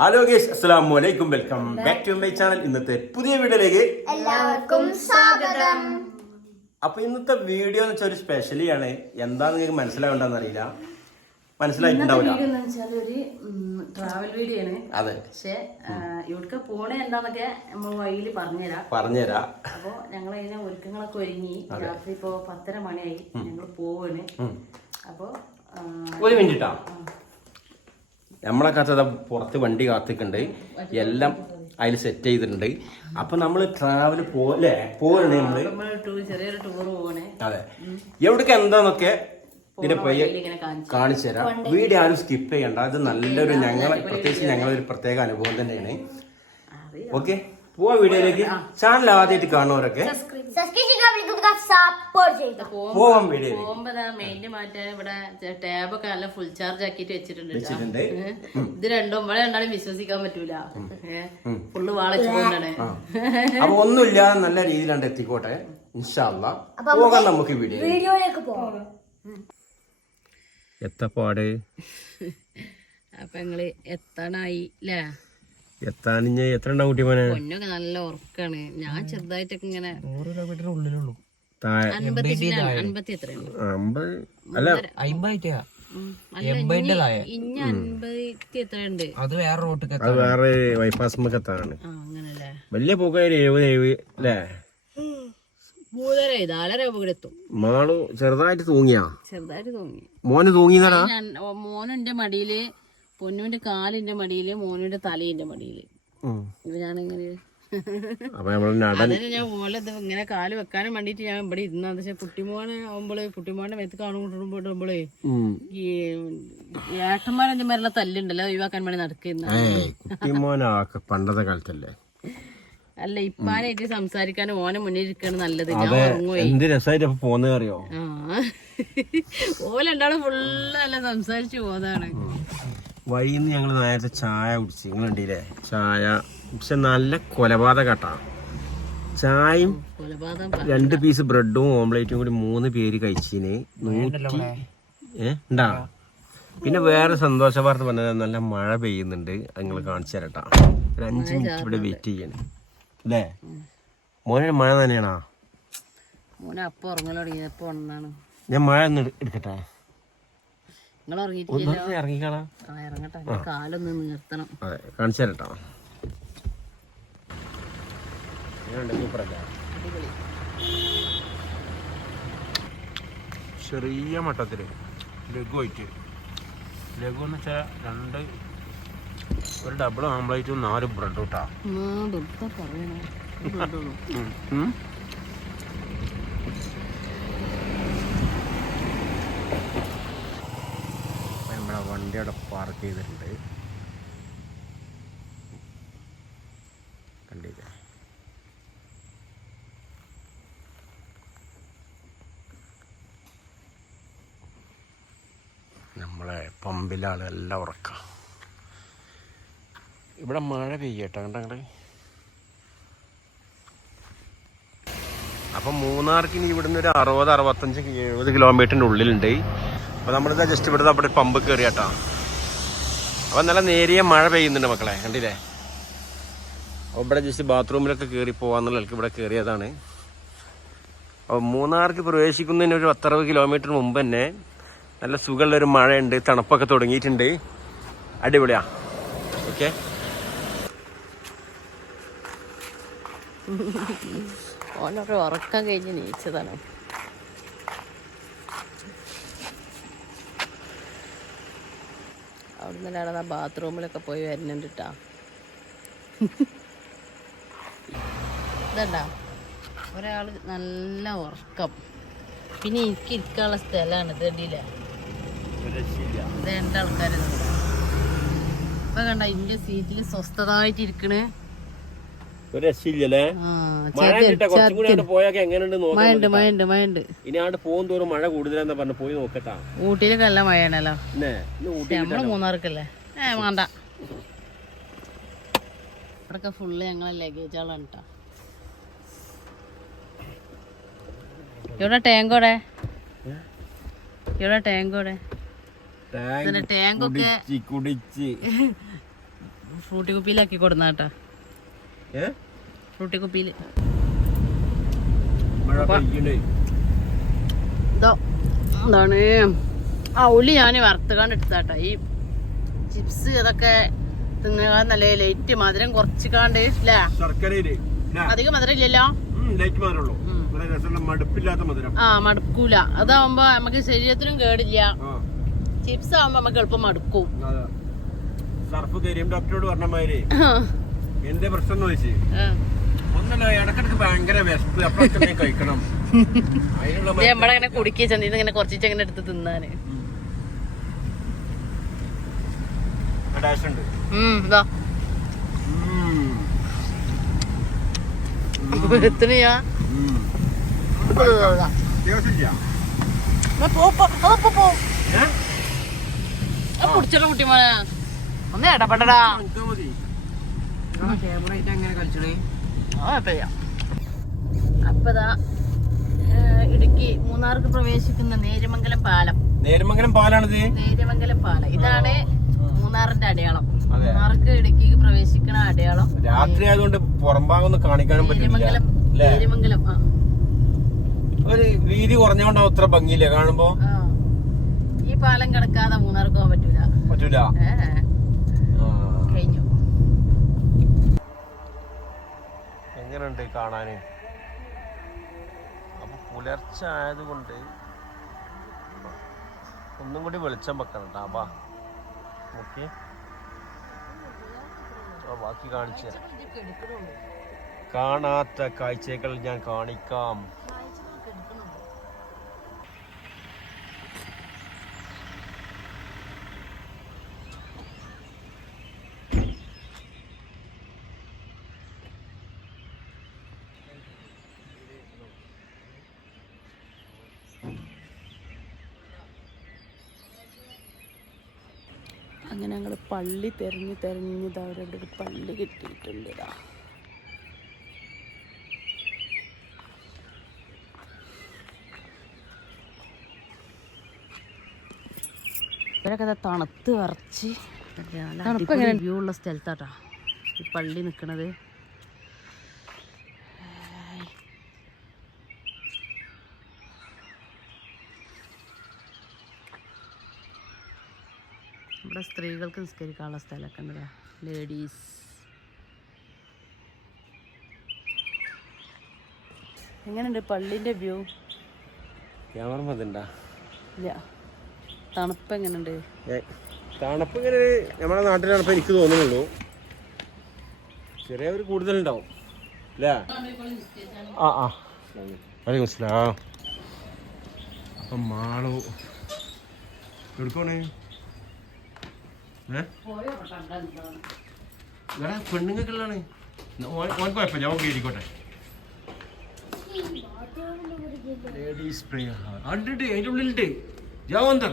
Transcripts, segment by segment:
Hello guys, അസ്സലാമു അലൈക്കും. Welcome back to my channel. ഇന്നത്തെ പുതിയ വീഡിയോയിലേക്ക് എല്ലാവർക്കും സ്വാഗതം. അപ്പൊ ഇന്നത്തെ വീഡിയോ എന്ന് വെച്ചാൽ ഒരു സ്പെഷ്യലി ആണ്. എന്താന്ന് നിങ്ങൾക്ക് മനസ്സിലാവണ്ടെന്ന് അറിയില്ല, മനസ്സിലായിട്ടുണ്ടാവില്ല. ഒരു ട്രാവൽ വീഡിയോ ആണ്. അതെ, പക്ഷെ ഇവിടേക്ക് പോണേ എന്താന്നൊക്കെ നമ്മൾ വഴിയിൽ പറഞ്ഞുതരാ. അപ്പൊ ഞങ്ങൾ അതിനെ ഒരുക്കങ്ങളൊക്കെ ഒരുങ്ങി. രാത്രി ഇപ്പൊ 10:30 മണിയായി. ഞങ്ങൾ പോവാണ്. അപ്പൊ ഒരു മിനിറ്റാ, നമ്മളെ കഥ പുറത്ത് വണ്ടി കാത്തിക്കുണ്ട്, എല്ലാം അതിൽ സെറ്റ് ചെയ്തിട്ടുണ്ട്. അപ്പൊ നമ്മള് ട്രാവൽ പോലെ നമ്മള് ചെറിയൊരു ടൂർ പോവാണ്. അതെ, എവിടേക്ക് എന്താന്നൊക്കെ ഇതിനെ പോയി കാണിച്ചു തരാം. വീഡിയോ ആരും സ്കിപ്പ് ചെയ്യണ്ട. ഇത് നല്ലൊരു പ്രത്യേകിച്ച് ഞങ്ങളൊരു പ്രത്യേക അനുഭവം തന്നെയാണ്. ഓക്കെ, പോവാ വീഡിയോയിലേക്ക്. ചാനൽ ആദ്യമായിട്ട് കാണുന്നവരൊക്കെ പോവാം വീഡിയോയിലേക്ക്. പോകുമ്പോ മെയിന്റ് മാറ്റാൻ ഇവിടെ ടാബൊക്കെ നല്ല ഫുൾ ചാർജ് ആക്കിട്ട് വെച്ചിട്ടുണ്ട്. ഇത് രണ്ടാളും വിശ്വസിക്കാൻ പറ്റൂല, ഫുള്ള് വാളച്ച് കൊണ്ടാണ്. അപ്പൊ ഒന്നുമില്ലാതെ നല്ല രീതിയിലാണ് എത്തിക്കോട്ടെ. ഇൻഷാ അല്ലാ പോകാം നമുക്ക് വീഡിയോയിലേക്ക് പോകാം. എത്തപ്പാട് അപ്പൊ ഞങ്ങള് എത്താനായി ല്ലേ? എത്താനിഞ്ഞ എത്ര ഉണ്ടാവും കുട്ടി മോനെ? പൊന്നൊക്കെ നല്ല ഉറക്കാണ്. ഞാൻ ചെറുതായിട്ടൊക്കെ ഇങ്ങനെ 100 കിലോമീറ്റർ ഉള്ളിലുള്ളൂ. 50 എത്രയുണ്ട്? 50 അല്ല 50 എത്രയുണ്ട്? അത് വേറെ റോട്ട്, അത് വേറെ ബൈപ്പാസ് എത്താനാണ്. അങ്ങനല്ലേ? വലിയ പോകാൻ 70 അല്ലേ? 3:30 4:30 ഇവിടെ എത്തും. മാളു ചെറുതായിട്ട് തൂങ്ങിയാ? ചെറുതായിട്ട് തൂങ്ങി. മോന് തൂങ്ങിയതാ? മോനെന്റെ മടിയില്, പൊന്നുവിന്റെ കാലിന്റെ മടിയില്, മോനുവിന്റെ തലയിന്റെ മടിയില്. ഇപ്പൊ ഞാനിങ്ങനെ അതിന് ഞാൻ മോളെ ഇങ്ങനെ കാല് വെക്കാനും വേണ്ടിട്ട് ഞാൻ ഇവിടെ ഇരുന്ന. പക്ഷെ കുട്ടിമോനെ ആവുമ്പോള് കുട്ടിമോന്റെ മേത്ത് കാണുമ്പോഴേ ഈ ഏട്ടന്മാരെ മരുള്ള തല്ലുണ്ടല്ലോ, ഒഴിവാക്കാൻ വേണ്ടി നടക്കുന്ന പണ്ടത്തെ കാലത്തല്ലേ. അല്ല, ഇപ്പാനായിട്ട് സംസാരിക്കാനും ഓനെ മുന്നിൽ ഇരിക്കാണ് നല്ലത്. എന്ത് രസമായിട്ട് പോന്നത് അറിയോ? ഓലെണ്ടാളും ഫുള്ള് അല്ല സംസാരിച്ചു പോന്നതാണ്. വൈകുന്നേരം ഞങ്ങള് നേരത്തെ ചായ കുടിച്ചു. നിങ്ങൾ ഉണ്ടല്ലേ ചായ? പക്ഷെ നല്ല കൊലപാതക കേട്ടാ. ചായയും 2 പീസ് ബ്രെഡും ഓംലേറ്റും കൂടി 3 പേര് കഴിച്ചിന് 100 ഉണ്ടാ. പിന്നെ വേറെ സന്തോഷ വാർത്ത പറഞ്ഞാൽ നല്ല മഴ പെയ്യുന്നുണ്ട്. അത് നിങ്ങൾ കാണിച്ചു തരട്ടാ. ഒരു 5 മിനിറ്റ് ഇവിടെ വെയിറ്റ് ചെയ്യണം അല്ലേ? മോനെ മഴ തന്നെയാണോ? മോനെ അപ്പൊ ഉറങ്ങൽ തുടങ്ങിയപ്പോ ഒന്നാണ്. ഞാൻ മഴ ഒന്ന് എടുക്കട്ടെ? നിങ്ങൾ ഇറങ്ങിയിട്ടില്ലല്ലോ. ഇറങ്ങിക്കാണാ, ഇറങ്ങട്ടെ. കാലൊന്ന് നിർത്തണം. അതെ, കാണിച്ചു തരട്ടോ. ചെറിയ മട്ടത്തില് ലഘുവായിട്ട്. ലഘു എന്ന് വെച്ചാൽ ഒരു ഡബിൾ ഓംപ്ലേറ്റും 4 ബ്രെഡ് ഇട്ടാ. നമ്മളെ വണ്ടി അവിടെ പാർക്ക് ചെയ്തിട്ടുണ്ട്, കണ്ടില്ലേ? നമ്മളെ പമ്പിലാണ് എല്ലാം ഉറക്കാം. ഇവിടെ മഴ പെയ്യട്ടെ കണ്ടങ്ങള്. അപ്പം മൂന്നാർക്ക് ഇനി ഇവിടുന്ന് ഒരു 60, 65, 70 കിലോമീറ്ററിൻ്റെ ഉള്ളിലുണ്ട്. അപ്പോൾ നമ്മളിതാ ജസ്റ്റ് ഇവിടുന്ന് അവിടെ പമ്പ് കയറിയാട്ടാ. അപ്പം നല്ല നേരിയ മഴ പെയ്യുന്നുണ്ട് മക്കളെ, കണ്ടില്ലേ? അപ്പോൾ ഇവിടെ ജസ്റ്റ് ബാത്റൂമിലൊക്കെ കയറി പോകാന്നുള്ള ഇവിടെ കയറിയതാണ്. അപ്പോൾ മൂന്നാർക്ക് പ്രവേശിക്കുന്നതിന് ഒരു 10-60 കിലോമീറ്റർ മുമ്പ് തന്നെ നല്ല സുഖമുള്ളൊരു മഴയുണ്ട്, തണുപ്പൊക്കെ തുടങ്ങിയിട്ടുണ്ട്. അടിപൊളിയാ. ഓക്കെ, ഓനൊരു ഉറക്കം കഴിഞ്ഞ് നീച്ചതാണ്. അവിടുന്ന് ഒരാളെ ബാത്റൂമിലൊക്കെ പോയി വരുന്നുണ്ട് കേട്ടാ. ഇതണ്ടാ, ഒരാള് നല്ല ഉറക്കം. പിന്നെ എനിക്ക് ഇരിക്കാനുള്ള സ്ഥലമാണ് ഇത്. കണ്ടില്ലേ, ഇത് 2 ആൾക്കാരുണ്ട്. ഇപ്പൊ കണ്ട ഇന്റെ സീറ്റില് സ്വസ്ഥതായിട്ട് ഇരിക്കണ്. മഴ കൂടുതലാ പറഞ്ഞു പോയി നോക്കട്ടാ. ഊട്ടിയിലൊക്കെ നല്ല മഴയാണല്ലോ. നമ്മള് മൂന്നാർക്കല്ലേ വേണ്ട. ഇവിടൊക്കെ ഫുള്ള് ഞങ്ങളെ ലഗേജാളാണ് കേട്ടോ. ഇവിടെ ടാങ്കോടെ, ഇവിടെ ടാങ്കോടെ ടാങ്കൊക്കെ ഫ്രൂട്ടി കുപ്പിയിലാക്കി കൊടുന്നാട്ടാ. ഫ്രൂട്ടി കുപ്പിയിൽ ഇതോ എന്താണ് ആ ഉള്ളി ഞാൻ വറുത്തുകാണ്ട് എടുത്താട്ടാ. ഈ ചിപ്സ് അതൊക്കെ തിന്നാൻ നല്ല ലൈറ്റ് മധുരം കുറച്ചിക്കാണ്ട് അല്ലേ? അധികം മധുരം ഇല്ലല്ലോ. ആ മടുക്കൂല. അതാവുമ്പോ നമുക്ക് ശരീരത്തിനും കേടില്ല. ചിപ്സ് ആവുമ്പോ നമുക്ക് എളുപ്പം മടുക്കും. ഡോക്ടറോട് പറഞ്ഞ മാതിരി എന്റെ പ്രശ്നം എന്ന് വെച്ച് ഒന്നല്ല ഇടക്കിടക്ക് ഭയങ്കര വിശപ്പ് അപ്പഴൊക്കെ കഴിക്കണം. നമ്മളങ്ങനെ കുടുക്കി ചെന്നിട്ട് ഇങ്ങനെ കുറച്ചിങ്ങനെ എടുത്ത് തിന്നാന് എത്തനെയാ കുടിച്ചോ കുട്ടിമോനെ ഒന്ന് ഇടപെടടാ. അപ്പതാ ഇടുക്കി മൂന്നാർക്ക് പ്രവേശിക്കുന്ന നേര്യമംഗലം പാലം. നേര്യമംഗലം പാലാണിത്. നേര്യമംഗലം പാലം ഇതാണ് മൂന്നാറിന്റെ അടയാളം. മൂന്നാർക്ക് ഇടുക്കിക്ക് പ്രവേശിക്കണ അടയാളം. രാത്രി ആയതുകൊണ്ട് പുറംഭാഗം കാണിക്കാനും പറ്റില്ല. നേര്യമംഗലം ഒരു വീതി കുറഞ്ഞോണ്ടാവും ഇത്ര ഭംഗിയില്ല കാണുമ്പോ. ഈ പാലം കിടക്കാതെ മൂന്നാർക്ക് പോകാൻ പറ്റൂല. കഴിഞ്ഞു. എങ്ങനെയുണ്ട് കാണാന്? അപ്പൊ പുലർച്ചെ ആയതുകൊണ്ട് ഒന്നും കൂടി വെളിച്ചം വെക്കണം കേട്ടോ. അപ്പാ ഓക്കെ ബാക്കി കാണിച്ചു തരാം. കാണാത്ത കാഴ്ചകൾ ഞാൻ കാണിക്കാം. അങ്ങനെ ഞങ്ങൾ പള്ളി തെരഞ്ഞിത് അവരുടെ ഒരു പള്ളി കിട്ടിയിട്ടുണ്ട്. ഇവരൊക്കെ തണുത്ത് വിറച്ച് വ്യൂ ഉള്ള സ്ഥലത്താട്ടാ ഈ പള്ളി നിൽക്കണത്. ഇവിടെ സ്ത്രീകൾക്ക് നിസ്കരിക്കാനുള്ള സ്ഥലമൊക്കെ ഉണ്ട്. ലേഡീസ് എങ്ങനെയുണ്ട് പള്ളിൻ്റെ വ്യൂ? ക്യാമറ ഇല്ല. തണുപ്പ് എങ്ങനെയുണ്ട്? തണുപ്പ് ഇങ്ങനെ നമ്മുടെ നാട്ടിൽ തണുപ്പ് എനിക്ക് തോന്നുന്നുള്ളൂ. ചെറിയ ഒരു കൂടുതലുണ്ടാവും അല്ലേ? വലൈക്കും അസ്സലാം. അപ്പം മാളു എടുക്കണേ പെണ്ണുങ്ങൾക്കുള്ളതാണ്. ഓൻ കുഴപ്പമില്ല, ഓൻ കയറിക്കോട്ടെ. ലേഡീസ് പ്രേയർ കണ്ടിട്ട് അതിൻ്റെ ഉള്ളിലിട്ട് ജാവന്തർ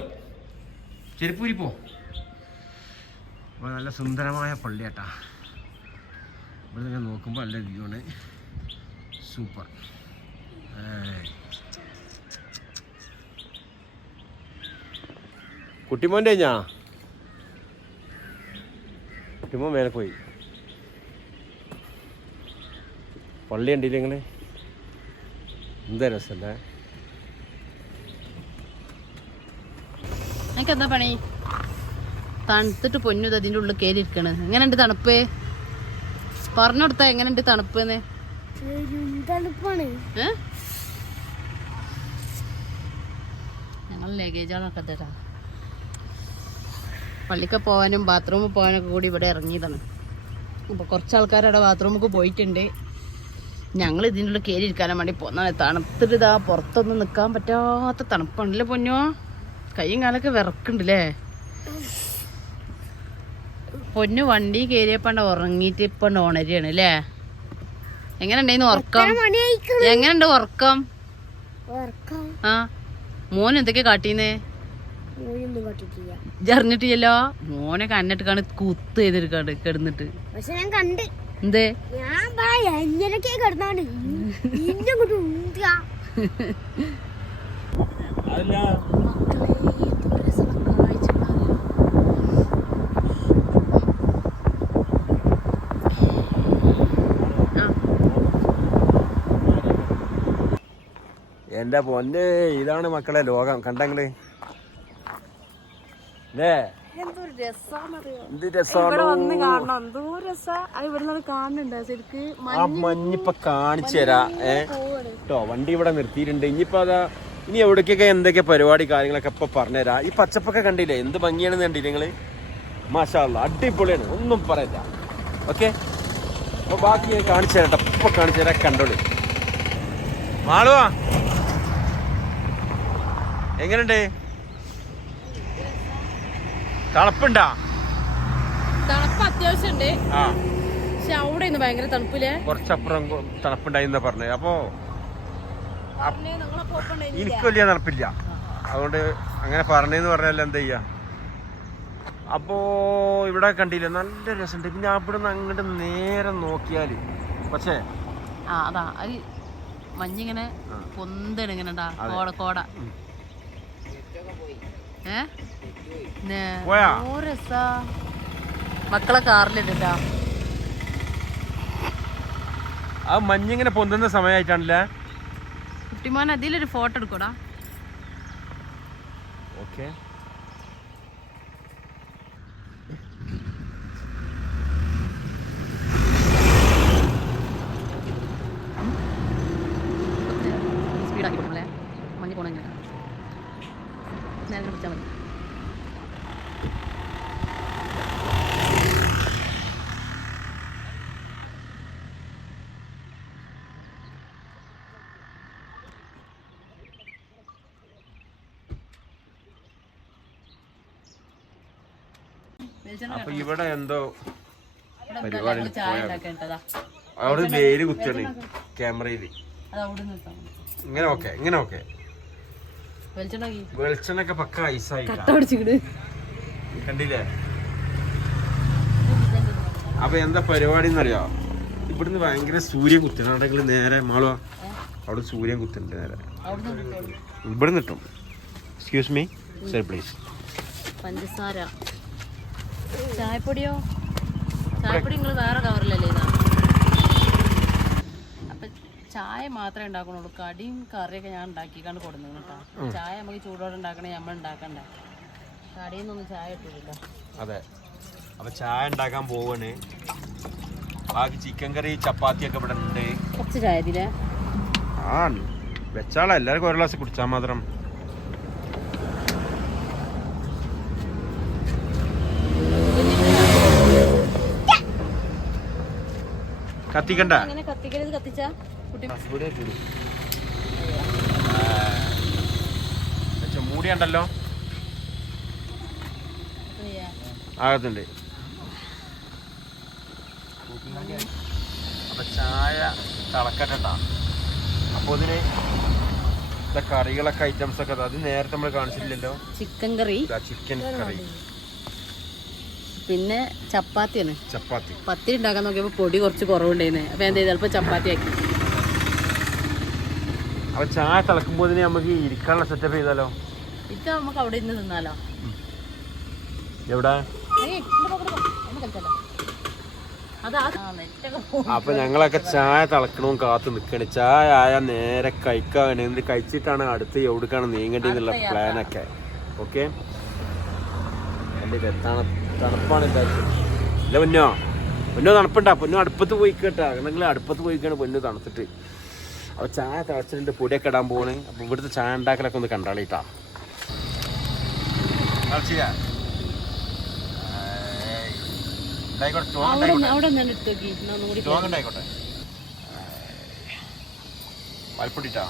ചെരുപ്പൂരിപ്പോ. അപ്പോൾ നല്ല സുന്ദരമായ പള്ളിയാട്ടാ. ഇവിടെ നിങ്ങൾ നോക്കുമ്പോൾ നല്ല വ്യൂ ആണ്. സൂപ്പർ. കുട്ടിമോൻ്റെ കുട്ടിമോൻ മേലെ പോയി. പള്ളി ഉണ്ടില്ലേ നിങ്ങൾ? എന്താ രസമല്ലേ? എനിക്ക് എന്താ പണി? തണുത്തിട്ട് പൊന്നു അതിൻ്റെ ഉള്ളിൽ കയറി ഇരിക്കണ്. എങ്ങനെയുണ്ട് തണുപ്പ്? പറഞ്ഞു കൊടുത്താ എങ്ങനെയുണ്ട് തണുപ്പ്? ഞങ്ങൾ ലഗേജാണൊക്കെ തരാം. പള്ളിക്ക് പോകാനും ബാത്റൂമിൽ പോകാനൊക്കെ കൂടി ഇവിടെ ഇറങ്ങിയതാണ്. അപ്പോൾ കുറച്ച് ആൾക്കാരവിടെ ബാത്റൂമിൽ പോയിട്ടുണ്ട്. ഞങ്ങൾ ഇതിൻ്റെ ഉള്ളിൽ കയറി ഇരിക്കാനും വേണ്ടി പോന്നാണ്. തണുത്തിട്ട് ഇതാ പുറത്തൊന്നും നിൽക്കാൻ പറ്റാത്ത തണുപ്പാണല്ലേ പൊന്നോ. കൈയും കാലൊക്കെ വിറക്കുണ്ടല്ലേ പൊന്നു. വണ്ടി കയറിയപ്പണ്ട് ഉറങ്ങിയിട്ട് ഇപ്പണ്ട് ഉണരുകയാണ് അല്ലേ? എങ്ങനെയുണ്ടായിരുന്നു ഉറക്കം? എങ്ങനെയുണ്ട് ഉറക്കം? ആ മോൻ എന്തൊക്കെയാ കാട്ടീന്നേ? അറിഞ്ഞിട്ടില്ലല്ലോ. മോനെ കണ്ണിട്ട് കാണി കുത്ത് ചെയ്തെടുക്കാണ്ട് കിടന്നിട്ട്. എന്തേ എന്റെ പൊന്നെ ഇതാണ് മക്കളെ ലോകം കണ്ടെങ്കില് അല്ലേ എന്തൊരു രസാന്നറിയോ എന്ത് രസമാണ് ആ മഞ്ഞിപ്പൊ കാണിച്ചു തരാ കേട്ടോ വണ്ടി ഇവിടെ നിർത്തിയിട്ടുണ്ട് ഇനിയിപ്പോ അതാ ഇനി എവിടേക്കൊക്കെ എന്തൊക്കെ പരിപാടി കാര്യങ്ങളൊക്കെ ഇപ്പൊ പറഞ്ഞുതരാം ഈ പച്ചപ്പൊക്കെ കണ്ടില്ലേ എന്ത് ഭംഗിയാണെന്ന് കണ്ടില്ലേ നിങ്ങള് മാഷാ അല്ലാ അടിപൊളിയാണ് ഒന്നും പറയില്ല ഓക്കെ അപ്പൊ ബാക്കി ഞാൻ കാണിച്ചു തരാം ഇപ്പൊ കാണിച്ചു തരാം കണ്ടോളൂ മാളുവാ എങ്ങനെയുണ്ട് തണുപ്പുണ്ടാ തണുപ്പ് അത്യാവശ്യം ഉണ്ട് ആ പക്ഷെ അവിടെ ഇന്ന് ഭയങ്കര തണുപ്പില്ലേ കുറച്ചപ്പുറം തണുപ്പുണ്ടായിന്ന പറഞ്ഞത് അപ്പോ എനിക്ക് വലിയ തണുപ്പില്ല അതുകൊണ്ട് അങ്ങനെ പറഞ്ഞെന്ന് പറഞ്ഞാൽ എന്താ ചെയ്യാ അപ്പോ ഇവിടെ കണ്ടില്ല നല്ല രസമുണ്ട് പിന്നെ അവിടെ നിന്ന് അങ്ങോട്ട് നേരെ നോക്കിയാല് പക്ഷേ അതാ അത് മഞ്ഞിങ്ങനെ പൊന്തണ് ഇങ്ങനെ കോട കോട രസാ മക്കളെ കാറിലിട്ടാ ആ മഞ്ഞിങ്ങനെ പൊന്തുന്ന സമയമായിട്ടാണല്ലേ കുട്ടിമാൻ അതിലൊരു ഫോട്ടോ എടുക്കൂടാ ഓക്കെ സ്പീഡാക്കി നമ്മളെ മഞ്ഞ് പോണ നേരെ പിടിച്ചാൽ മതി അപ്പൊ ഇവിടെ എന്തോ പരിപാടി ചായ ഉണ്ടാക്കേണ്ടതാ അവിടെ വേര് കുത്തണേ ക്യാമറയില് അത് അവിടെ നിർത്താം ഇങ്ങനെ ഓക്കെ ഇങ്ങനെ ഓക്കെ വെളിച്ചെണ്ണ വെളിച്ചെണ്ണൊക്കെ പക്ക ഐസായി പിടിച്ചിട്ട് കണ്ടില്ലേ അപ്പൊ എന്താ പരിപാടി എന്നറിയോ ഇവിടുന്ന് ഭയങ്കര സൂര്യൻ കുത്തുന്നുണ്ടെങ്കിൽ നേരെ മാളോ അവിടെ സൂര്യൻ കുത്തുന്നുണ്ട് നേരെ ഇവിടെ നിട്ടും എക്സ്ക്യൂസ് മീ സർ പ്ലീസ് പഞ്ചസാര ചായപ്പൊടിയോ ചായപ്പൊടി നിങ്ങൾ വേറെ കവറിലല്ലേ ഇതാ അപ്പൊ ചായ മാത്രമേ ഉണ്ടാക്കണുള്ളൂ കടിയും കറിയൊക്കെ ഞാൻ ഉണ്ടാക്കിക്കാണ്ട് കൊടുന്നു കേട്ടോ ചായ നമുക്ക് ചൂടോടെ ഉണ്ടാക്കണേ നമ്മൾ ഉണ്ടാക്കണ്ടേ കടിയിൽ നിന്നൊന്നും ചായ ഇട്ടില്ല അതെ അപ്പൊ ചായ ഉണ്ടാക്കാൻ പോവാണ് ബാക്കി ചിക്കൻ കറി ചപ്പാത്തി ഒക്കെ ഇവിടെ ഉണ്ട് കുറച്ച് ചായ ഇതിലെ ആ വെച്ചാളാ എല്ലാവർക്കും ഒരു ഗ്ലാസ് കുടിച്ചാൽ മാത്രം കത്തിക്കണ്ട അങ്ങനെ കത്തിക്കരുത് കത്തിച്ചാ കുട്ടി മൂടിയുണ്ടല്ലോ ആകത്തുണ്ട് അപ്പൊ ചായ തിളക്കട്ടാ അപ്പൊ ഇതിന് കറികളൊക്കെ ഐറ്റംസ് ഒക്കെ അത് നേരത്തെ നമ്മൾ കാണിച്ചിട്ടില്ലല്ലോ ചിക്കൻ കറി ചിക്കൻ കറി പിന്നെ ചപ്പാത്തിയാണ് ചപ്പാത്തി പത്തിരി ഉണ്ടാക്കാൻ നോക്കിയപ്പോ പൊടി കുറച്ച് കുറവുണ്ടായിരുന്നു അപ്പൊ എന്താ ചിലപ്പോ ചപ്പാത്തി ആക്കി അപ്പൊ ചായ തിളക്കുമ്പോ നമുക്ക് ഇരിക്കാനുള്ള സെറ്റപ്പ് ചെയ്താലോ ഇത് നമുക്ക് അവിടെ ഇരുന്ന് തിന്നാലോ എവിടെ അപ്പൊ ഞങ്ങളൊക്കെ ചായ തിളക്കണവും കാത്തു നിക്കണ് ചായ ആയ നേരെ കഴിക്കാൻ എന്ത് കഴിച്ചിട്ടാണ് അടുത്ത് എവിടേക്കാണ് നീങ്ങേണ്ടി എന്നുള്ള പ്ലാനൊക്കെ ഓക്കെ തണുപ്പാണ് ഇല്ല പൊന്നോ തണുപ്പുണ്ടാ പൊന്നു അടുപ്പത്ത് പോയി കേട്ടാ അല്ലെങ്കിൽ അടുപ്പത്ത് പോയിക്കാണ് പൊന്നു തണുത്തിട്ട് അപ്പൊ ചായ തിളച്ചിട്ട് പൊടിയൊക്കെ ഇടാൻ പോവാണ് അപ്പൊ ഇവിടുത്തെ ചായ ഉണ്ടാക്കലൊക്കെ ഒന്ന് കണ്ടാളിട്ടാ പാൽപ്പൊടിട്ടാ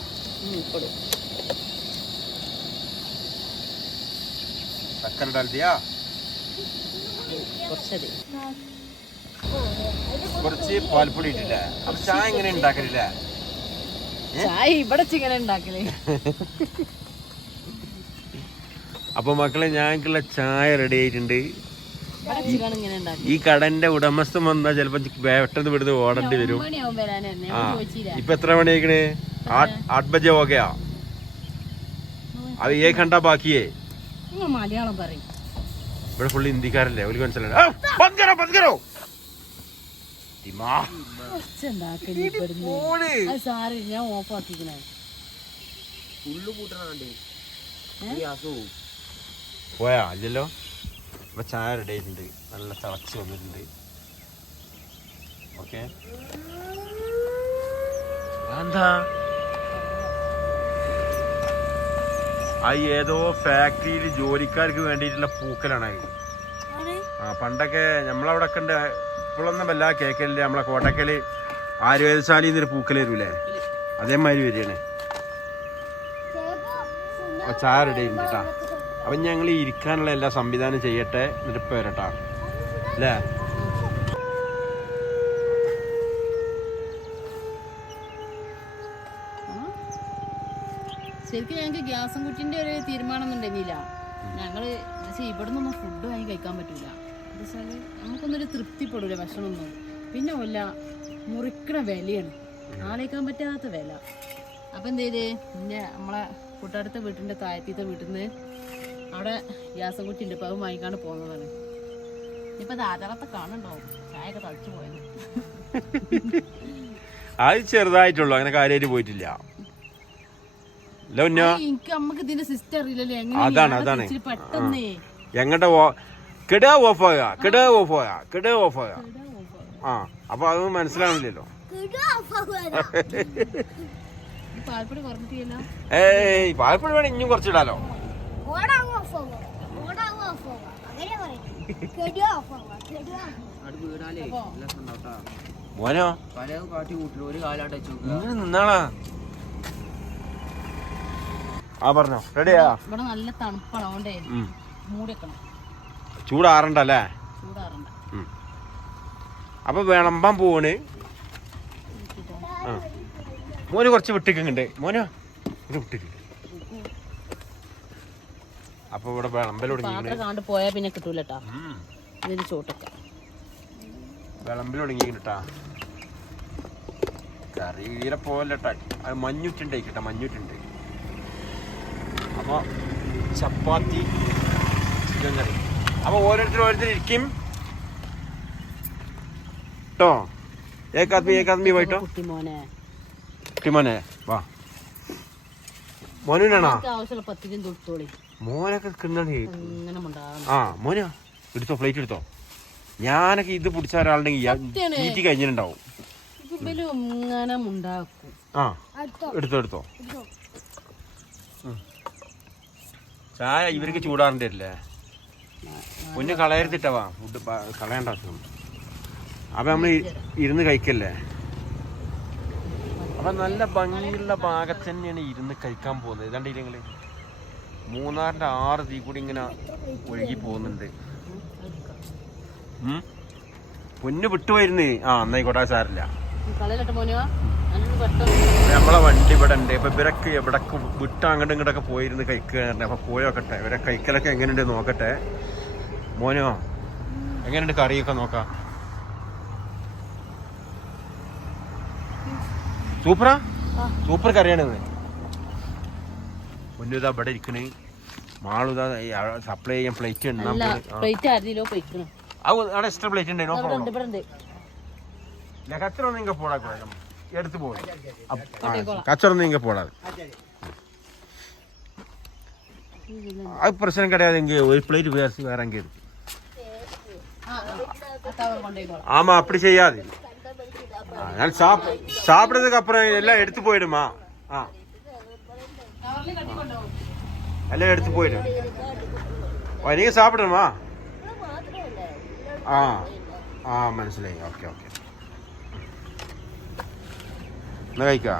ചക്കര ഡാൽദിയാ കുറച്ച് പാൽപ്പൊടി ഇട്ടില്ല അപ്പൊ ചായ എങ്ങനെ ഉണ്ടാക്കലില്ല ചായ ഇവിടെ ചിക്കൻ ഉണ്ടാക്കലേ അപ്പൊ മക്കളെ ഞങ്ങൾക്കുള്ള ചായ റെഡി ആയിട്ടുണ്ട് ഇങ്ങനെ ഈ കടന്റെ ഉടമസ്ഥൻ വന്നാ ചിലപ്പോ പെട്ടെന്ന് ഇവിടുന്ന് ഓടേണ്ടി വരും ആ ഇപ്പൊ എത്ര മണിയായിക്കണേ 8 ബജെ ഹോ ഗയാ അത് ഏ ഘണ്ട ബാക്കിയേ മലയാളം പറയും ഇവിടെ ഫുള്ള് ഹിന്ദിക്കാരല്ലേ ഒരു മനസ്സിലായോ ഞാൻ ഓഫ് ആക്കിക്കണേ പോയാ ഇല്ലല്ലോ. അപ്പൊ ചായ റെഡി ആയിട്ടുണ്ട്, നല്ല തിളച്ച് വന്നിട്ടുണ്ട്. ഓക്കെ, എന്താ ആ ഏതോ ഫാക്ടറിയിൽ ജോലിക്കാർക്ക് വേണ്ടിയിട്ടുള്ള പൂക്കലാണ് അത്. പണ്ടൊക്കെ നമ്മളവിടെ ഒക്കെ ഉണ്ട്, ഇപ്പോഴൊന്നും വല്ല കേക്കലില്ല. നമ്മളെ കോട്ടക്കല് ആയുർവേദശാലയിൽ നിന്നൊരു പൂക്കൽ വരൂലേ, അതേമാതിരി വരികയാണ്. ചായ റെഡി ആയിട്ടുണ്ട് കേട്ടാ. അപ്പം ഞങ്ങൾ ഇരിക്കാനുള്ള എല്ലാ സംവിധാനം ചെയ്യട്ടെ, എന്നിട്ട് ഇപ്പം വരട്ടാ അല്ലേ. ശരിക്കും ഞങ്ങൾക്ക് ഗ്യാസും കുറ്റിന്റെ ഒരു തീരുമാനം ഒന്നും ഉണ്ടെന്നില്ല. ഞങ്ങള് ഇവിടെ നിന്നൊന്നും ഫുഡ് വാങ്ങി കഴിക്കാൻ പറ്റൂല. എന്താ വെച്ചാല് നമുക്കൊന്നൊരു തൃപ്തിപ്പെടൂല ഭക്ഷണമൊന്നും. പിന്നെ ഒല്ല മുറിക്കണ വിലയാണ്, ആലോചിക്കാൻ പറ്റാത്ത വില. അപ്പം എന്ത് ചെയ്ത് പിന്നെ നമ്മളെ കൂട്ടടുത്ത വീട്ടിൻ്റെ താഴത്തെ വീട്ടിൽ നിന്ന് അവിടെ ഗ്യാസും കുറ്റി ഉണ്ട്, ഇപ്പം അത് വാങ്ങിക്കാണ്ട് പോകുന്നതാണ്. ഇനിയിപ്പോൾ ധാരാളത്തെ കാണുന്നുണ്ടാവും, ചായയൊക്കെ തളിച്ചു പോയത്. അത് ചെറുതായിട്ടുള്ളൂ, അങ്ങനെ കാര്യമായിട്ട് പോയിട്ടില്ല. എനിക്ക് നമുക്ക് ഇതിന്റെ സിസ്റ്റം അറിയില്ലല്ലോ. അതാണ് പെട്ടെന്ന് എങ്ങോട്ട് കിട ഓഫാകാ ആ, അപ്പൊ അത് മനസ്സിലാവില്ലല്ലോ. പാൽപ്പൊടി കുറഞ്ഞിട്ടില്ല. ഏയ് പാൽപ്പൊടി വേണം ഇനിയും കുറച്ചിടാലോ. മോനോ ഇങ്ങനെ നിന്നാളാ. ആ പറഞ്ഞോ, റെഡിയാ. ഇവിടെ നല്ല തണുപ്പാണ്, അതുകൊണ്ടേ മൂടി വെക്കണം. ചൂടാറണ്ടല്ലേ? ചൂടാറണ്ട. അപ്പൊ വിളമ്പാൻ പോവാണ്. മോന് കുറച്ച് വിട്ടിക്കുന്നുണ്ട്, മോനോ ഇത് വിട്ടിട്ട്. അപ്പൊ ഇവിടെ വിളമ്പൽ പോയാ പിന്നെ കിട്ടൂലട്ടാ ഇതിന് ചോട്ടൊക്കെ. വിളമ്പൽ തുടങ്ങിട്ടാ. കറി വീരെ പോലട്ടാ, അത് മഞ്ഞുറ്റുണ്ടായിക്കട്ടെ, മഞ്ഞുറ്റുണ്ട്. അപ്പൊ ചപ്പാത്തി ചിക്കൻ കറി. അപ്പൊ ഓരോരുത്തർ ഇരിക്കും കേട്ടോ. ഏകാദ്മി പോയിട്ടോ. കുട്ടിമോനെ വാ, മോനാണോ മോനൊക്കെ കിണ്ണി. ആ മോനോ എടുത്തോ, പ്ലേറ്റ് എടുത്തോ. ഞാനൊക്കെ ഇത് പിടിച്ച ഒരാളുണ്ടെങ്കിൽ തീറ്റി കഴിഞ്ഞിട്ടുണ്ടാവും. ആ എടുത്തോ. ചായ ഇവർക്ക് ചൂടാറേണ്ടി വരില്ലേ? പൊന്ന് കളയരുത്തിട്ടവാ, ഫുഡ് കളയണ്ട. അപ്പൊ നമ്മൾ ഇരുന്ന് കഴിക്കല്ലേ. അപ്പൊ നല്ല ഭംഗിയുള്ള ഭാഗത്ത് തന്നെയാണ് ഇരുന്ന് കഴിക്കാൻ പോകുന്നത്. ഇതാണ്ട് നിങ്ങള് മൂന്നാറിന്റെ 6 തീ കൂടി ഇങ്ങനെ ഒഴുകി പോകുന്നുണ്ട്. പൊന്ന് വിട്ടുപോയിരുന്നേ. ആ എന്നായിക്കോട്ടെ, സാരില്ല. നമ്മളെ വണ്ടി ഇവിടെ ഉണ്ട്. ഇപ്പൊ ഇവരൊക്കെ എവിടൊക്കെ വിട്ട് അങ്ങോട്ടും ഇങ്ങോട്ടൊക്കെ പോയിരുന്ന് കഴിക്കുകയാണ്. അപ്പൊ പോയോക്കട്ടെ, ഇവരെ കഴിക്കലൊക്കെ എങ്ങനെയുണ്ട് നോക്കട്ടെ. മോനോ എങ്ങനെയുണ്ട് കറിയൊക്കെ നോക്കാം. സൂപ്പർ കറിയാണിത്. പൊന്നുതാ ഇവിടെ ഇരിക്കണ്. മാളുതാ സപ്ലൈ ചെയ്യാൻ പ്ലേറ്റ് ഉണ്ട്. അവിടെ എക്സ്ട്രാ പ്ലേറ്റ് ഉണ്ട്. കച്ചറൊന്നും ഇങ്ങ പോടാ, എടുത്തു പോയി കച്ചറൊന്നും ഇങ്ങ പോടാ. അത് പ്രശ്നം കിടയാതെ ഒരു പ്ലേറ്റ് വേറെ എടുത്തു. ஆமா அப்படி செய்யாது. நான் சாப்பிடுறதுக்கு அப்புறம் எல்லாம் எடுத்து போயிடுமா? எல்லாம் எடுத்து போயிடும். நீங்க சாப்பிடணுமா? മനസ്സിലായി. ഓക്കെ എന്നാ കഴിക്കാ.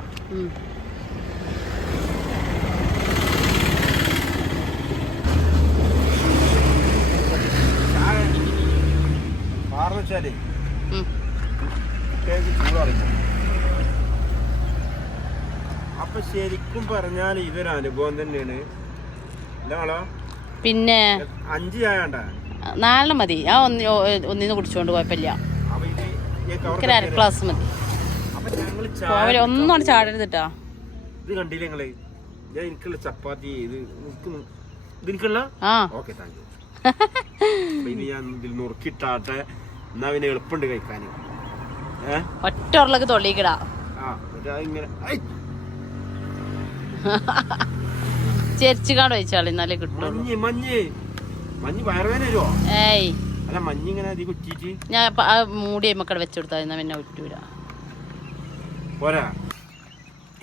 വെച്ചാലേ ചൂടറിക്കും. അപ്പൊ ശരിക്കും പറഞ്ഞാൽ ഇതൊരു അനുഭവം തന്നെയാണ്. പിന്നെ 5 ചായ വേണ്ട, 4 മതി. ആ ഒന്നിന്ന് കുടിച്ചോണ്ട് കുഴപ്പമില്ല. 1 ഗ്ലാസ് മതി. ഒന്നും ചാടരുതിട്ടാ. ഇത് കണ്ടില്ല നിങ്ങള്? ഞാൻ എനിക്കുള്ള ചപ്പാത്തി ഇത് എനിക്കുള്ള. Okay, thank you. ഇനി ഞാൻ ഇതിൽ നുറുക്കിട്ടാട്ടെ, എന്നാ പിന്നെ എളുപ്പമുണ്ട് കഴിക്കാന്. ഒറ്റ ഉരുളക്ക് തൊള്ളിക്കിടാ. ഇങ്ങനെ ചെരിച്ചുകാണ്ട് വെച്ചാളി എന്നാലേ കിട്ടുള്ളൂ. മഞ്ഞ് വയറുവേന വരുമോ? ഏയ് അല്ല മഞ്ഞ് ഇങ്ങനെ അധികം കുറ്റിട്ട് ഞാൻ മൂടി മക്കളെ വെച്ചെടുത്താൽ എന്നാ പിന്നെ ഒറ്റൂല പോരാ.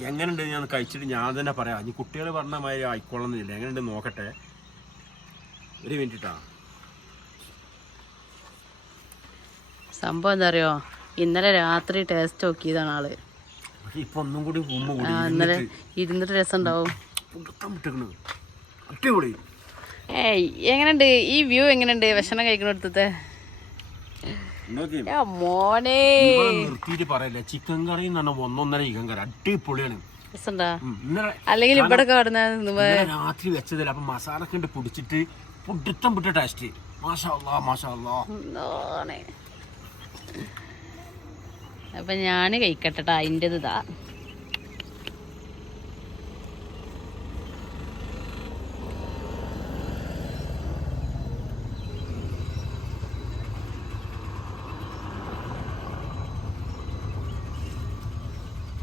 എങ്ങനെയുണ്ട് ഞാൻ കഴിച്ചിട്ട് ഞാൻ തന്നെ പറയാം. ഇനി കുട്ടികൾ പറഞ്ഞ മാതിരി ആയിക്കോളന്നില്ല. എങ്ങനെയുണ്ട് നോക്കട്ടെ, ഒരു മിനിറ്റാ. സംഭവം എന്താ അറിയോ, ഇന്നലെ രാത്രി ടേസ്റ്റ് നോക്കിയതാണ് ആള്. ഇപ്പൊ ഒന്നും കൂടി ഇന്നലെ ഇരുന്നിട്ട് രസം ഉണ്ടാവും. അടിപൊളി. ഏയ് എങ്ങനെയുണ്ട് ഈ വ്യൂ? എങ്ങനെയുണ്ട് ഭക്ഷണം കഴിക്കണടുത്തത്തെ? മോനെ നിർത്തിയിട്ട് പറയല്ലേ, ചിക്കൻ കറി എന്ന് പറഞ്ഞാൽ 1.5 ചിക്കൻ കറി അടിപൊളിയാണ്. രസണ്ടാ? അല്ലെങ്കിൽ ഇവിടെ രാത്രി വെച്ചതല്ല, അപ്പൊ മസാല ഒക്കെ ഉണ്ട് പൊടിച്ചിട്ട് പുടുത്തം പുട്ട ടേസ്റ്റ്. മാഷാ അല്ലാ, മാഷാ അല്ലാ. അപ്പൊ ഞാന് കഴിക്കട്ടെ. അതിൻ്റെത് ഇതാ.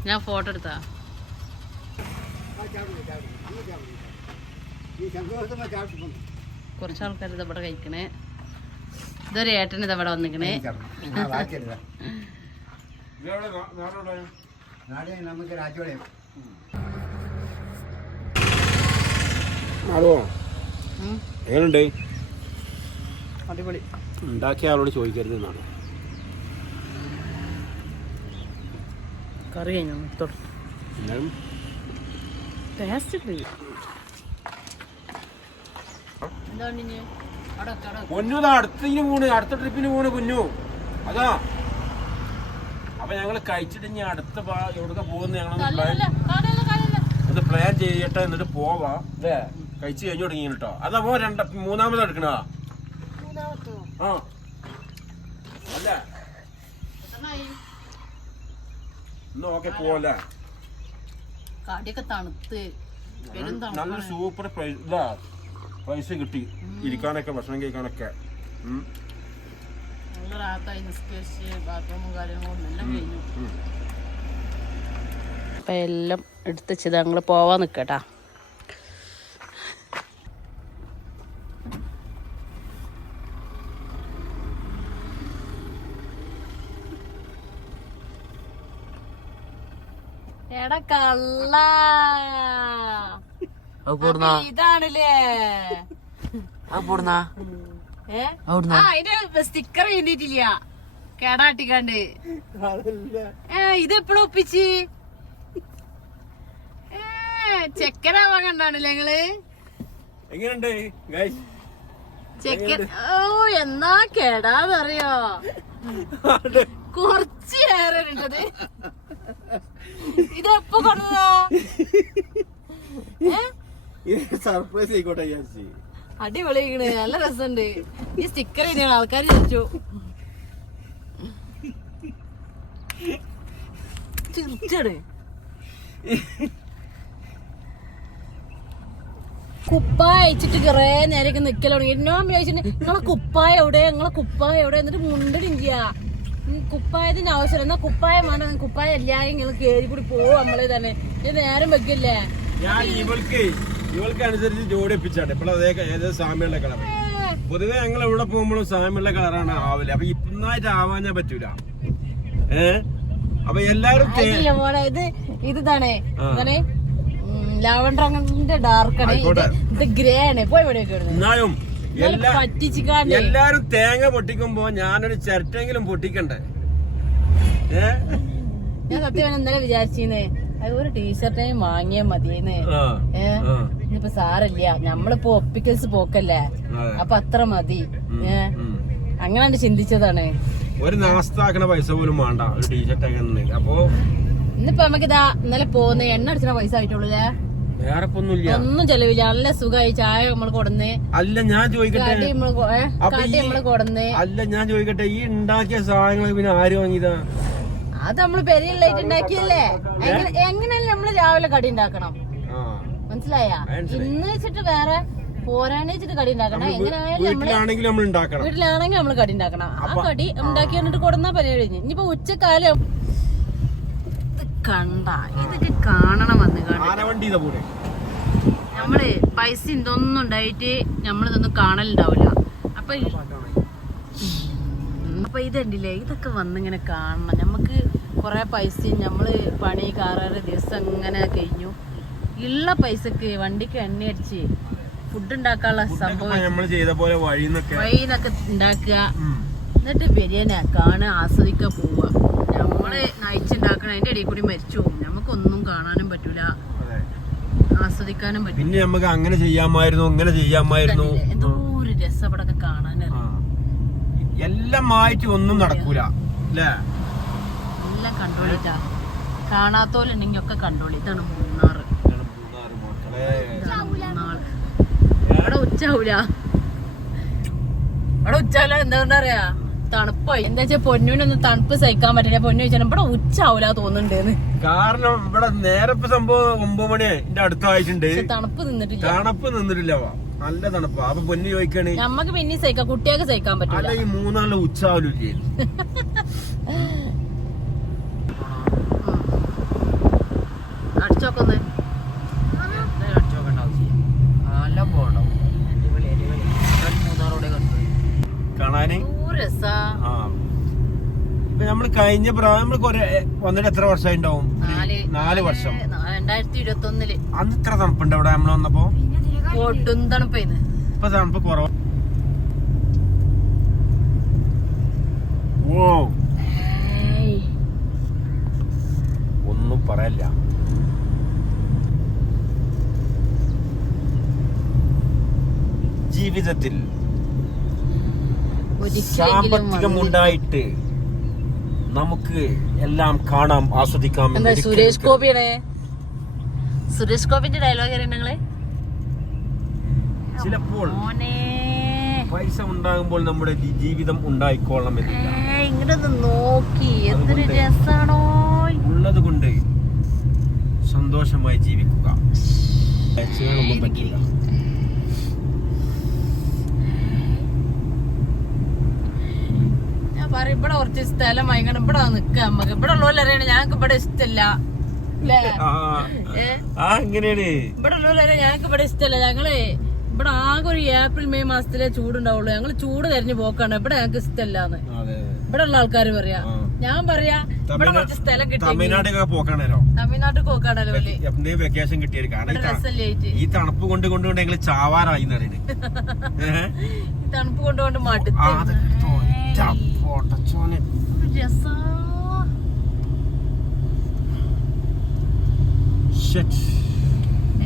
ഞാൻ ഫോട്ടോ എടുത്താ. കുറച്ച് ആൾക്കാർ ഇതവിടെ കഴിക്കണേ. ഇതൊരു ഏട്ടൻ ഇതവിടെ വന്നിക്കണേ. എങ്ങനുണ്ട്? അടിപൊളി. ഉണ്ടാക്കിയ ആളോട് ചോദിക്കരുത് എന്നാണ്. കറി കഴിഞ്ഞു. പൊന്നു അടുത്തതിന് പോണ്, അടുത്ത ട്രിപ്പിന് പോണ് പൊന്നു. അതാ അപ്പൊ ഞങ്ങള് കഴിച്ചിട്ട് ഇനി അടുത്ത എവിടെ പോകുന്ന ഞങ്ങളൊന്ന് പ്ലാൻ ചെയ്യട്ടെ, എന്നിട്ട് പോവാ. അല്ലേ കഴിച്ചു കഴിഞ്ഞു തുടങ്ങി കേട്ടോ. അതാ പോ മൂന്നാമത് എടുക്കണ. ആ അല്ല ഇന്ന് ഓക്കെ പോവല്ലേ. കടിയൊക്കെ തണുത്ത് നല്ല സൂപ്പർ പൈസ കിട്ടി ഇരിക്കാനൊക്കെ ഭക്ഷണം കഴിക്കാനൊക്കെ. അപ്പൊ എല്ലാം എടുത്തുവെച്ചത് ഞങ്ങള് പോവാൻ നിക്കട്ടാ. എടാ കള്ള, ഇതാണല്ലേ അതിന്റെ സ്റ്റിക്കർ വേണ്ടിട്ടില്ല കേടാട്ടിക്കാണ്ട്. ഇതെപ്പോഴും ഒപ്പിച്ച് ചെക്കനാവാൻ കണ്ടാണല്ലേ ഞങ്ങള്. എങ്ങനെയുണ്ട് ചെക്കൻ? ഓ എന്നാ കേടാന്നറിയോ, കുറച്ച് ഏറെ ഉണ്ടത്. ഇതെപ്പോ കൊടുത്തതാ? സർപ്രൈസ് ആയിക്കോട്ടെ. അടിപൊളി, നല്ല രസമുണ്ട്. ഈ സ്റ്റിക്കർ തന്നെയാണ് ആൾക്കാർ ചോദിച്ചു. ചിരിച്ചാണ്. കുപ്പായ അയച്ചിട്ട് കുറെ നേരൊക്കെ നിക്കൽ തുടങ്ങി. എന്നോ ചോദിച്ചിട്ട് നിങ്ങളെ കുപ്പായ എവിടെ, നിങ്ങളെ കുപ്പായ എവിടെ? എന്നിട്ട് മുണ്ടിടില്ല. കുപ്പായത്തിന്റെ ആവശ്യം എന്നാ കുപ്പായം വേണം. കുപ്പായ എല്ലാരും നിങ്ങൾ കേറി കൂടി പോവും നമ്മള് തന്നെ. നേരം വെക്കില്ലേ? ഞാൻ ഇവൾക്ക് അനുസരിച്ച് ജോഡി ഒപ്പിച്ചാട്ടെ. ഇപ്പോൾ അതേ സാമ്യമുള്ള കളർ. പൊതുവെ ഞങ്ങൾ എവിടെ പോകുമ്പോഴും സാമ്യമുള്ള കളറാണ് ആവില്ല. അപ്പൊ ഇന്നായിട്ട് ആവാഞ്ഞാ പറ്റൂല. അപ്പൊ എല്ലാരും ഇതാണ് ലാവണ്ടറിന്റെ ഡാർക്കാണ്, ഇത് ഗ്രേ ആണ്. പോയി എന്നാലും എല്ലാരും തേങ്ങ പൊട്ടിക്കുമ്പോ ഞാനൊരു ചിരട്ടെങ്കിലും പൊട്ടിക്കണ്ടേ? ഞാൻ സത്യം ഇന്നലെ വിചാരിച്ചിരുന്നേ ഒരു ടീഷർട്ടേയും വാങ്ങിയാ മതിയെന്ന്. ഇനിയിപ്പോ സാറില്ല, നമ്മളിപ്പോ ഒപ്പിക്കൽസ് പോക്കല്ലേ, അപ്പൊ അത്ര മതി. അങ്ങനെ ചിന്തിച്ചതാണ്. ഒരു നാസ്താക്കണ പൈസ പോലും വേണ്ട ഒരു ടീഷർട്ട്. അപ്പൊ ഇന്നിപ്പോ നമുക്കിതാ ഇന്നലെ പോകുന്ന എണ്ണ അടിച്ചിന പൈസ ആയിട്ടുള്ളൂ. വേറെ ഒന്നും ചെലവില്ല. നല്ല സുഖമായി ചായ നമ്മള് കൊടുന്ന്. അല്ല ഞാൻ ചോദിക്കട്ടെ, നമ്മള് കൊടുന്ന്. അല്ല ഞാൻ ചോദിക്കട്ടെ, ഈ ഉണ്ടാക്കിയ സാധനങ്ങൾ പിന്നെ ആര് വാങ്ങിയതാ? അത് നമ്മള് പെരിയുള്ളായിട്ട് ഉണ്ടാക്കിയല്ലേ. എങ്ങനെയല്ലേ നമ്മള് രാവിലെ കടി ഉണ്ടാക്കണം, മനസ്സിലായ? ഇന്ന് വെച്ചിട്ട് വേറെ പോരാന്ന് വെച്ചിട്ട് കടി ഉണ്ടാക്കണം. എങ്ങനെയായാലും വീട്ടിലാണെങ്കിൽ നമ്മള് കടി ഉണ്ടാക്കണം. ആ കടി ഉണ്ടാക്കി വന്നിട്ട് കൊടുന്നാ പരിപാടി കഴിഞ്ഞു. ഇനിയിപ്പോ ഉച്ചക്കാലം കണ്ട ഇതൊക്കെ കാണണം. വന്ന് നമ്മള് പൈസ ഇതൊന്നും ഉണ്ടായിട്ട് നമ്മളിതൊന്നും കാണലുണ്ടാവില്ല. അപ്പൊ ഇതുണ്ടല്ലേ, ഇതൊക്കെ വന്നിങ്ങനെ കാണണം. നമുക്ക് കുറെ പൈസയും നമ്മള് പണി കാറാറ് ദിവസം അങ്ങനെ കഴിഞ്ഞു. ഉള്ള പൈസക്ക് വണ്ടിക്ക് എണ്ണ അടിച്ച് ഫുഡ് ഉണ്ടാക്കാനുള്ള സംഭവം വഴിന്നൊക്കെ ഉണ്ടാക്കുക. എന്നിട്ട് ബിരിയാണി കാണാൻ ആസ്വദിക്കാൻ പോവുക. നമ്മള് നയിച്ചുണ്ടാക്കണ അതിന്റെ ഇടയിൽ കൂടി മരിച്ചു പോകും. നമുക്കൊന്നും കാണാനും പറ്റൂല, ആസ്വദിക്കാനും പറ്റൂല. പിന്നെ നമുക്ക് അങ്ങനെ ചെയ്യാമായിരുന്നു, ഇങ്ങനെ ചെയ്യാമായിരുന്നു. എന്തോ ഒരു രസം ഇവിടെ കാണാനറിയാം. എല്ലാം മാറ്റി ഒന്നും നടക്കൂല അല്ലേ? എല്ലാം കണ്ടോളിട്ടാ. കാണാത്തോലുണ്ടെങ്കിൽ ഒക്കെ കണ്ടോളി. ഇതാണ് മൂന്നാറ്. ഇവിടെ ഉച്ചാവൂല, ഇവിടെ ഉച്ചാവൂല. എന്താ പറയാ, തണുപ്പായി. എന്താ വെച്ചാ പൊന്നൂനൊന്നും തണുപ്പ് സഹിക്കാൻ പറ്റില്ല. പൊന്നു ചോദിച്ചാൽ ഇവിടെ ഉച്ചാവൂല തോന്നുന്നുണ്ട്. കാരണം ഇവിടെ നേരെ സംഭവം 9 മണി എന്റെ അടുത്തായിട്ടുണ്ട്. തണുപ്പ് നിന്നിട്ടില്ല, തണുപ്പ് നിന്നിട്ടില്ല. നല്ല തണുപ്പാ. അപ്പൊ പൊന്നു ചോദിക്കണേ, നമ്മക്ക് പിന്നെ സഹിക്കാം, കുട്ടികൾക്ക് സഹിക്കാൻ പറ്റില്ല. ഈ മൂന്നാളിലെ ഉച്ചാവൂലേ? അടിച്ചോക്കൊന്ന് നല്ല പോണം. കാണാന് രസാ. ഇപ്പൊ നമ്മള് കഴിഞ്ഞ നമ്മള് വന്നിട്ട് എത്ര വർഷമായി ഉണ്ടാവും? 4 വർഷം. 2021 അന്ന് ഇത്ര തണുപ്പുണ്ട് അവിടെ നമ്മള് വന്നപ്പോ? ഒട്ടും തണുപ്പായിരുന്നു. ഇപ്പൊ തണുപ്പ് കുറവ്. ഓ, ഒന്നും പറയല്ല. ജീവിതത്തിൽ സാമ്പത്തികമുണ്ടായിട്ട് നമുക്ക് എല്ലാം കാണാം, ആസ്വദിക്കാം. സുരേഷ് ഗോപിയാണ്. സുരേഷ് ഗോപിന്റെ ഡയലോഗ് അറിയണങ്ങള്. ചിലപ്പോൾ പൈസ ഉണ്ടാകുമ്പോൾ നമ്മുടെ ജീവിതം ഉണ്ടായിക്കോളണം എന്നില്ല. ഇങ്ങോട്ടൊന്ന് നോക്കി എന്തൊരു രസാണോ. ഉള്ളത് കൊണ്ട് സന്തോഷമായി ജീവിക്കുക. പറ്റില്ല. പറയും ഇവിടെ കുറച്ച് സ്ഥലം വാങ്ങിക്കണം, ഇവിടെ നിക്കാം. നമുക്ക് ഇവിടെ ഉള്ളവരറിയണ ഞങ്ങക്ക് ഇവിടെ ഇഷ്ടല്ല അല്ലേ? ഇവിടെ ഉള്ളവരറിയാം ഞങ്ങക്ക് ഇവിടെ ഇഷ്ടല്ല. ഞങ്ങള് ഇവിടെ ആകെ ഒരു ഏപ്രിൽ മെയ് മാസത്തിലെ ചൂടുണ്ടാവുള്ളൂ. ഞങ്ങള് ചൂട് തെരഞ്ഞു പോക്കാണ്. ഇവിടെ ഞങ്ങക്ക് ഇഷ്ടല്ലാന്ന് ഇവിടെ ഉള്ള ആൾക്കാര് പറയാ. ഞാൻ പറയാ ഇവിടെ കുറച്ച് സ്ഥലം കിട്ടി തമിഴ്നാട്ടിൽ പോക്കാണല്ലോ. തമിഴ്നാട്ടിൽ പോക്കാണല്ലോ വെക്കേഷൻ കിട്ടിയത്. ഈ തണുപ്പ് കൊണ്ട് ഞങ്ങള് ചാവാറായി തണുപ്പ് കൊണ്ടുകൊണ്ട് മാറ്റി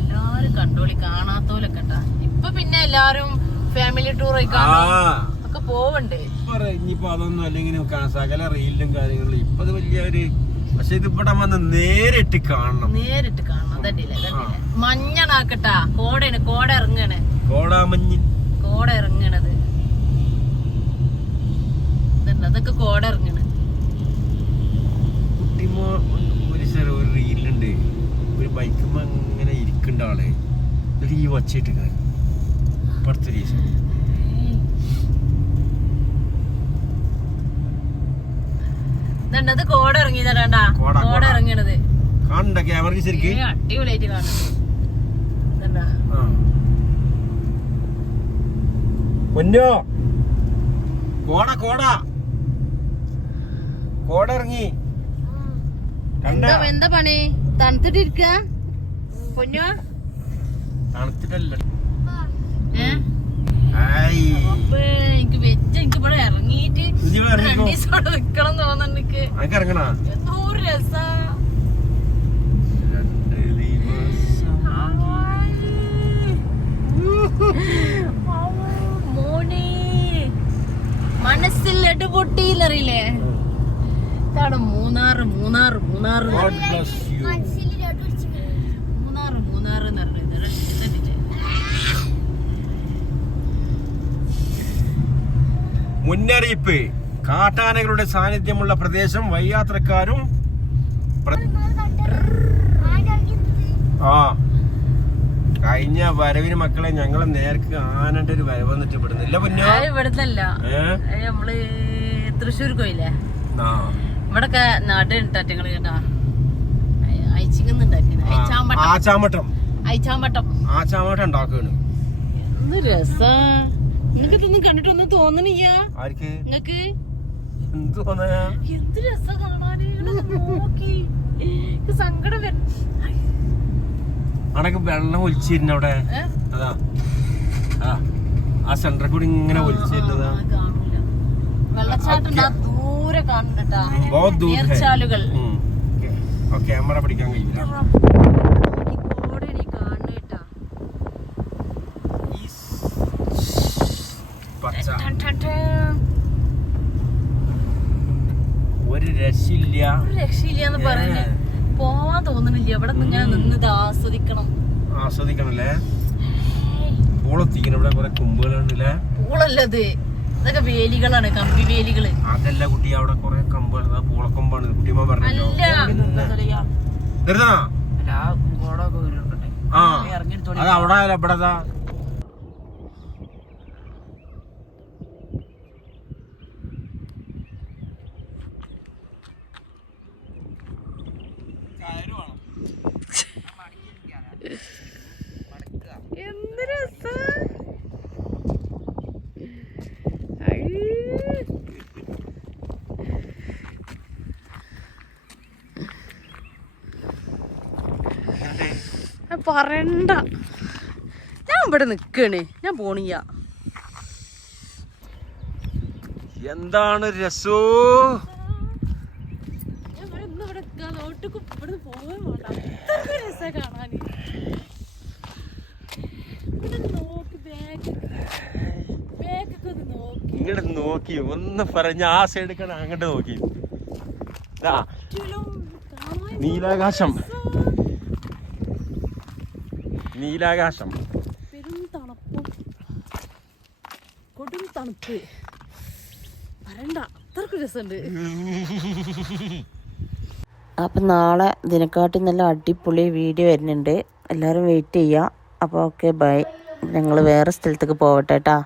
എല്ലാരും കണ്ടോളി. കാണാത്തോലൊക്കെ ഇപ്പൊ പിന്നെ എല്ലാരും ഫാമിലി ടൂർ ഒക്കെ പോവണ്ടേ. ഇനിയിപ്പോ അതൊന്നും അല്ലെങ്കിൽ സകല റീലിലും കാര്യങ്ങളും ഇപ്പൊ വലിയ ഒരു. പക്ഷെ ഇത് ഇവിടെ വന്ന് നേരിട്ട് കാണണം. അതല്ലേ മഞ്ഞണാക്കട്ടാ. കോടയാണ്, കോട ഇറങ്ങണേ. കോടാമഞ്ഞ് കോട ഇറങ്ങണത് അതൊക്കെ കോട ഇറങ്ങണ. കുട്ടിമോ ഒരു റീലുണ്ട്. ഒരു ബൈക്കുമ്പോ അങ്ങനെ ഇരിക്കണ്ട ആളെ എന്നിട്ട് ഈ വച്ചിട്ട് ഇപ്പുറത്തെ ദിവസം അത് കോട ഇറങ്ങിയതാ. കോട ഇറങ്ങണത് കാണണ്ട ക്യാമറ ശരിക്കും അടിപൊളിയായിട്ട് കാണുന്നത്. പൊന്നോ കോട കോട കോട ഇറങ്ങി. എന്താ പണി? തണുത്തിട്ടിരിക്ക പൊന്നോ? തണുത്തിട്ടല്ല, എനിക്ക് വെച്ച് എനിക്ക് ഇവിടെ ഇറങ്ങിയിട്ട് നിക്കണം തോന്നുന്നു. എനിക്ക് എന്തോ ഒരു രസാ. മോനെ മനസ്സിൽ എടുപൊട്ടിയില്ലറിയില്ലേ? ഇതാണ് മൂന്നാറ്. മൂന്നാറ് മൂന്നാറ് മൂന്നാറ് എന്ന് പറഞ്ഞത്. മുന്നറിയിപ്പ്: കാട്ടാനകളുടെ സാന്നിധ്യമുള്ള പ്രദേശം. വഴിയാത്രക്കാരും കഴിഞ്ഞ വരവിന് മക്കളെ ഞങ്ങളെ നേർക്ക് ആനന്റെ ഒരു വരവ് വന്നിട്ട് ഇവിടുന്നില്ല. ഇവിടുന്നല്ല, നമ്മള് തൃശ്ശൂർ പോയില്ലേ? ഇവിടൊക്കെ നാട് ഉണ്ടാറ്റങ്ങള് കേട്ടാ. ആച്ചാമട്ടം അയച്ചാമ്പട്ടം ആച്ചാമട്ടം ഉണ്ടാക്കുകയാണ്. എന്ത് രസാ. നിനക്ക് ഇതൊന്നും കണ്ടിട്ടൊന്നും തോന്നണില്ല? ആർക്ക്? നിങ്ങക്ക് എന്ത് തോന്നാ? എന്ത് രസാ കാണാന്. നോക്കി സങ്കടം അടക്ക് വെള്ളം ഒലിച്ചിരുന്ന അവിടെ. അതാ ആ സെന്ററിൽ കൂടി ഇങ്ങനെ ഒലിച്ചിരുന്നതാ. വെള്ളച്ചാട്ടം ദൂരെ കാണുന്നുണ്ടാ. ക്യാമറ പിടിക്കാൻ കഴിയില്ല. ഒരു രക്ഷയില്ലാന്ന് പറയുന്നത്. പോവാൻ തോന്നുന്നില്ല. ഇവിടെ ഇങ്ങനെ നിന്ന് ഇത് ആസ്വദിക്കണല്ലേ. പൂളെത്തിക്കണം. ഇവിടെ കുറെ കുമ്പുകളുണ്ടല്ലേ. പൂളല്ലത്, ഇതൊക്കെ വേലികളാണ്, കമ്പി വേലികള്. അതല്ല കുട്ടി, അവിടെ കുറെ കമ്പുകൾ. പൂളക്കൊമ്പാണ് കുട്ടിയമ്മ പറഞ്ഞല്ലോ. അത് അവിടെ ഇവിടെ എന്ത് രസാ. പറയണ്ട, ഞാൻ ഇവിടെ നിക്കണ്, ഞാൻ പോണില്ല. എന്താണ് രസോ. ഇങ്ങോട്ട് നോക്കി ഒന്ന് പറഞ്ഞ ആ സൈഡ് അങ്ങോട്ട് നോക്കി. നീലാകാശം, നീലാകാശം. പെരും തണുപ്പും കൊടും തണുപ്പ്. പറയണ്ട, അത്രക്ക് രസമുണ്ട്. അപ്പം നാളെ ഇതിനെക്കാട്ടി നല്ല അടിപൊളി വീഡിയോ വരുന്നുണ്ട്. എല്ലാവരും വെയിറ്റ് ചെയ്യുക. അപ്പോൾ ഓക്കെ, ബൈ. ഞങ്ങൾ വേറെ സ്ഥലത്തേക്ക് പോവട്ടെ കേട്ടാ.